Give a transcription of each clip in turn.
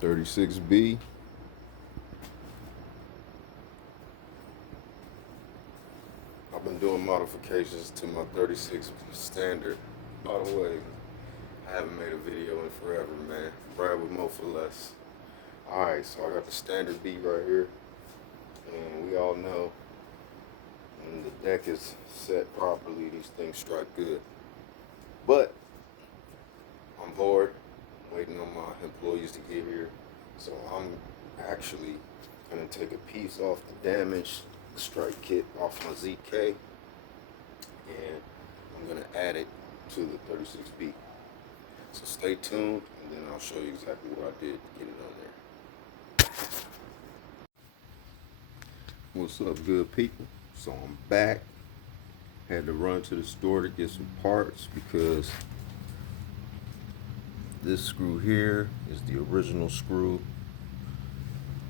36B. I've been doing modifications to my 36 standard. By the way, I haven't made a video in forever, man. Brad with more for less. Alright, so I got the standard B right here. And we all know when the deck is set properly, these things strike good. But I'm bored, waiting on my employees to get here. So I'm actually gonna take a piece off the damaged strike kit off my ZK, and I'm gonna add it to the 36B. So stay tuned, and then I'll show you exactly what I did to get it on there. What's up, good people? So I'm back. Had to run to the store to get some parts because this screw here is the original screw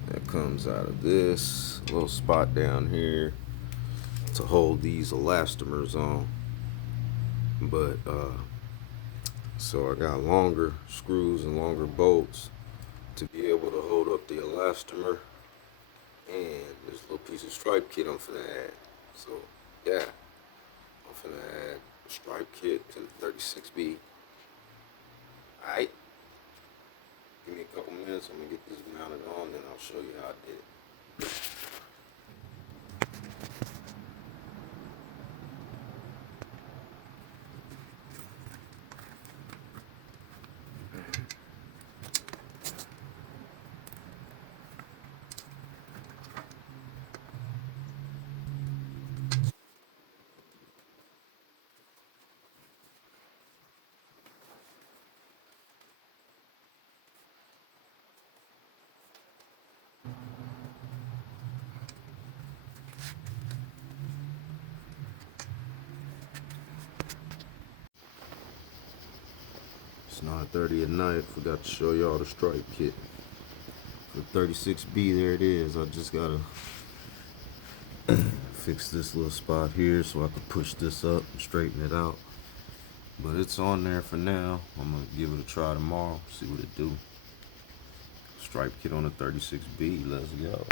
that comes out of this little spot down here to hold these elastomers on. But so I got longer screws and longer bolts to be able to hold up the elastomer, and this little piece of stripe kit I'm finna add. So yeah, I'm finna add a stripe kit to the 36B. Alright, give me a couple minutes, I'm gonna get this mounted on, then I'll show you how I did it. It's 9:30 at night. Forgot to show y'all the stripe kit. For 36B, there it is. I just gotta fix this little spot here so I can push this up and straighten it out. But it's on there for now. I'm gonna give it a try tomorrow, see what it do. Stripe kit on the 36B. Let's go.